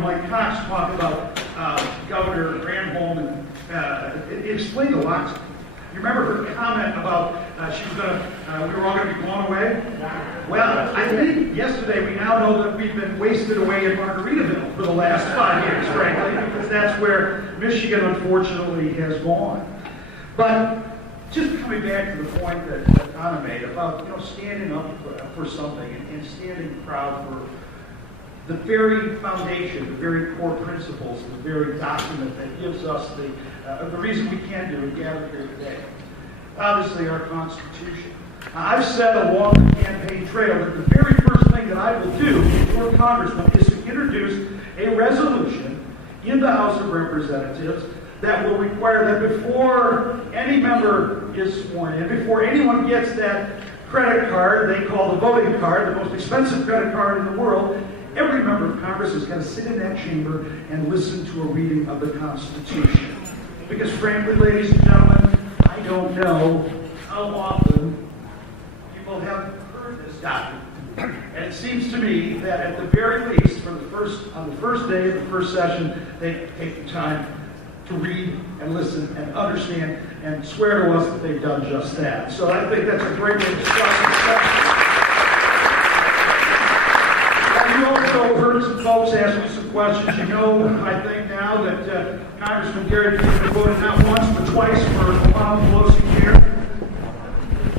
Mike Cox talk about Governor Granholm, and it explained a lot to me. You remember her comment about we were all going to be blown away? Well, I think yesterday we now know that we've been wasted away in Margaritaville for the last 5 years, frankly, because that's where Michigan, unfortunately, has gone. But just coming back to the point that Anna made about standing up for something and standing proud for the very foundation, the very core principles, the very document that gives us the reason we can do and gather here today. Obviously, our Constitution. I've said along the campaign trail that the very first thing that I will do for Congressman is to introduce a resolution in the House of Representatives that will require that before any member is sworn in, before anyone gets that credit card they call the voting card, the most expensive credit card in the world, every member of Congress is going to sit in that chamber and listen to a reading of the Constitution. Because frankly, ladies and gentlemen, I don't know how often people have heard this document. And it seems to me that at the very least, on the first day of the first session, they take the time to read and listen and understand and swear to us that they've done just that. So I think that's a great way to start. You also heard some folks ask me some questions. I think now that Congressman Gary Peters voted not once but twice for Obama Pelosi here.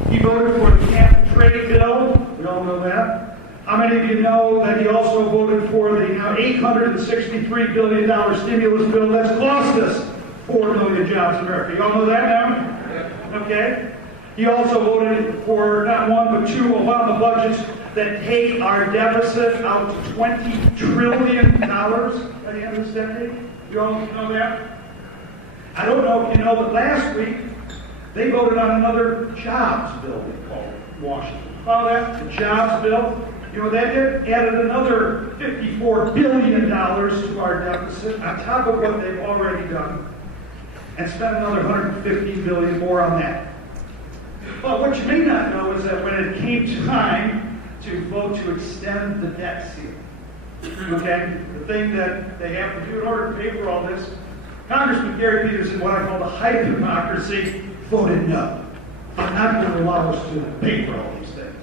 He voted for the cap and trade bill. We all know that. How many of you know that he also voted for the now $863 billion stimulus bill that's cost us 4 million jobs in America? You all know that now? Yeah. Okay. He also voted for not one but two Obama budgets that take our deficit out to $20 trillion by the end of this decade. You all know that? I don't know if you know, but last week they voted on another jobs bill they called Washington. Follow that? The jobs bill. That added another $54 billion to our deficit on top of what they've already done, and spent another $150 billion more on that. But what you may not know is that when it came time to vote to extend the debt ceiling, okay, the thing that they have to do in order to pay for all this, Congressman Gary Peters, in what I call the height of democracy, voted no. I'm not going to allow us to pay for all these things.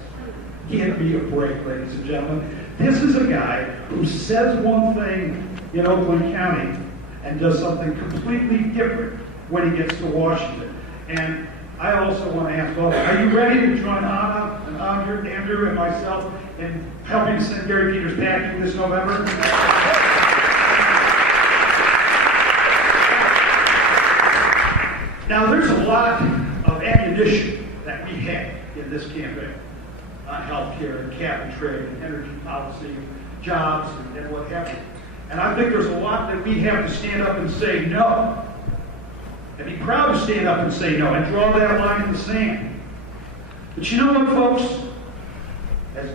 Give me a break, ladies and gentlemen. This is a guy who says one thing in Oakland County and does something completely different when he gets to Washington. And I also want to ask all of you, are you ready to join Anna and Andrew and myself in helping send Gary Peters packing this November? Now, there's a lot of ammunition that we have in this campaign on healthcare and cap and trade and energy policy and jobs and what have you. And I think there's a lot that we have to stand up and say no. And be proud to stand up and say no and draw that line in the sand. But you know what, folks? As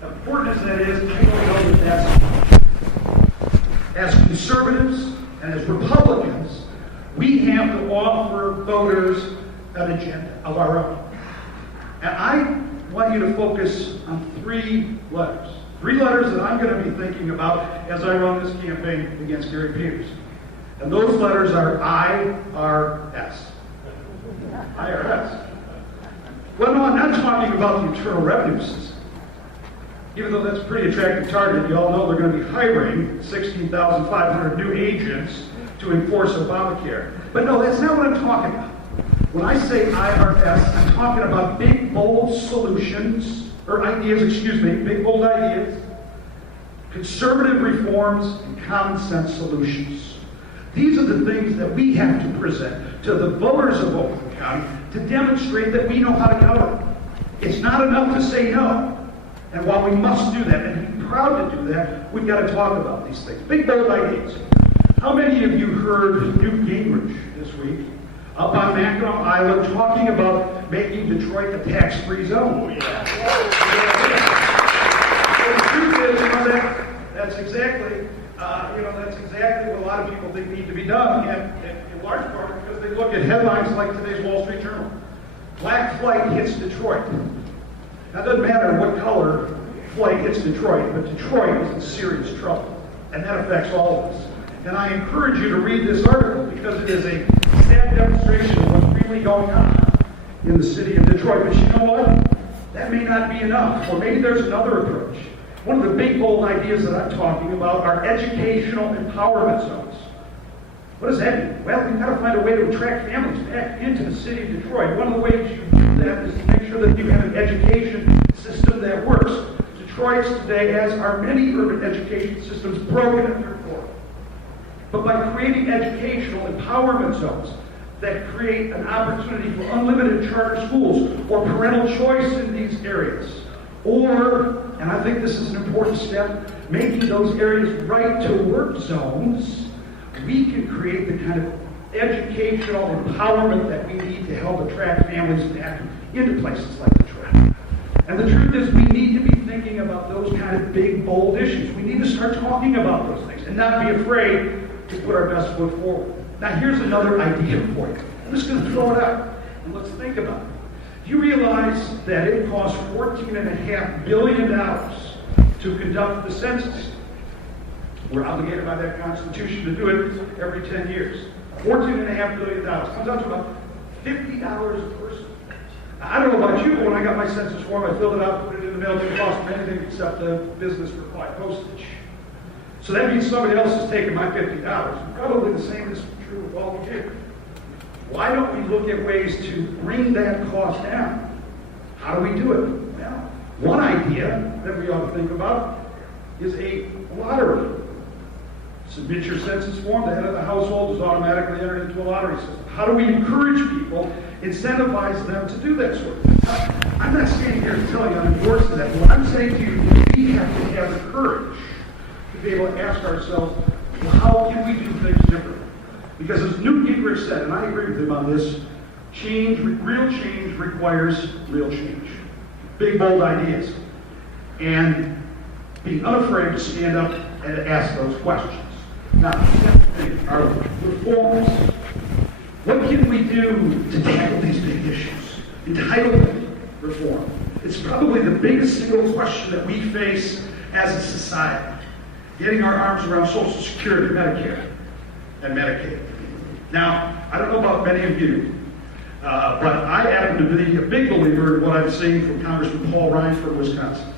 important as that is, I don't know that that's as conservatives and as Republicans, we have to offer voters an agenda of our own. And I want you to focus on 3 letters. 3 letters that I'm going to be thinking about as I run this campaign against Gary Peters. And those letters are IRS. IRS. Well, no, I'm not talking about the Internal Revenue System. Even though that's a pretty attractive target, you all know they're going to be hiring 16,500 new agents to enforce Obamacare. But no, that's not what I'm talking about. When I say IRS, I'm talking about big, bold solutions, or ideas, big, bold ideas, conservative reforms, and common sense solutions. These are the things that we have to present to the voters of Oakland County to demonstrate that we know how to govern. It's not enough to say no. And while we must do that, and be proud to do that, we've got to talk about these things. Big, bold ideas. How many of you heard Newt Gingrich this week up on Mackinac Island talking about making Detroit a tax-free zone? Oh, yeah. So the truth is, that's exactly what a lot of people think need to be done, and in large part because they look at headlines like today's Wall Street Journal. Black flight hits Detroit. Now, it doesn't matter what color flight hits Detroit, but Detroit is in serious trouble. And that affects all of us. And I encourage you to read this article because it is a sad demonstration of what's really going on in the city of Detroit. But you know what? That may not be enough. Or maybe there's another approach. One of the big, bold ideas that I'm talking about are educational empowerment zones. What does that mean? Well, we've got to find a way to attract families back into the city of Detroit. One of the ways you do that is to make sure that you have an education system that works. Detroit today has our many urban education systems broken at their core. But by creating educational empowerment zones that create an opportunity for unlimited charter schools or parental choice in these areas, or, and I think this is an important step, making those areas right-to-work zones, we can create the kind of educational empowerment that we need to help attract families back into places like Detroit. And the truth is, we need to be thinking about those kind of big, bold issues. We need to start talking about those things and not be afraid to put our best foot forward. Now, here's another idea for you. I'm just going to throw it out, and let's think about it. Do you realize that it costs $14.5 billion to conduct the census? We're obligated by that Constitution to do it every 10 years. $14.5 billion. Comes out to about $50 a person. I don't know about you, but when I got my census form, I filled it out, put it in the mail, it didn't cost me anything except the business required postage. So that means somebody else is taking my $50. Probably the same is true with all of you. Why don't we look at ways to bring that cost down? How do we do it? Well, one idea that we ought to think about is a lottery. Submit your census form, the head of the household is automatically entered into a lottery system. How do we encourage people, incentivize them to do that sort of thing? Now, I'm not standing here to tell you I'm endorsing that. What I'm saying to you is we have to have the courage to be able to ask ourselves, well, how can we do things differently? Because as Newt Gingrich said, and I agree with him on this, real change requires real change. Big, bold ideas. And being unafraid to stand up and ask those questions. Now, our reforms. What can we do to tackle these big issues? Entitlement reform. It's probably the biggest single question that we face as a society. Getting our arms around Social Security, Medicare, and Medicaid. Now, I don't know about many of you, but I happen to be a big believer in what I'm seeing from Congressman Paul Ryan from Wisconsin.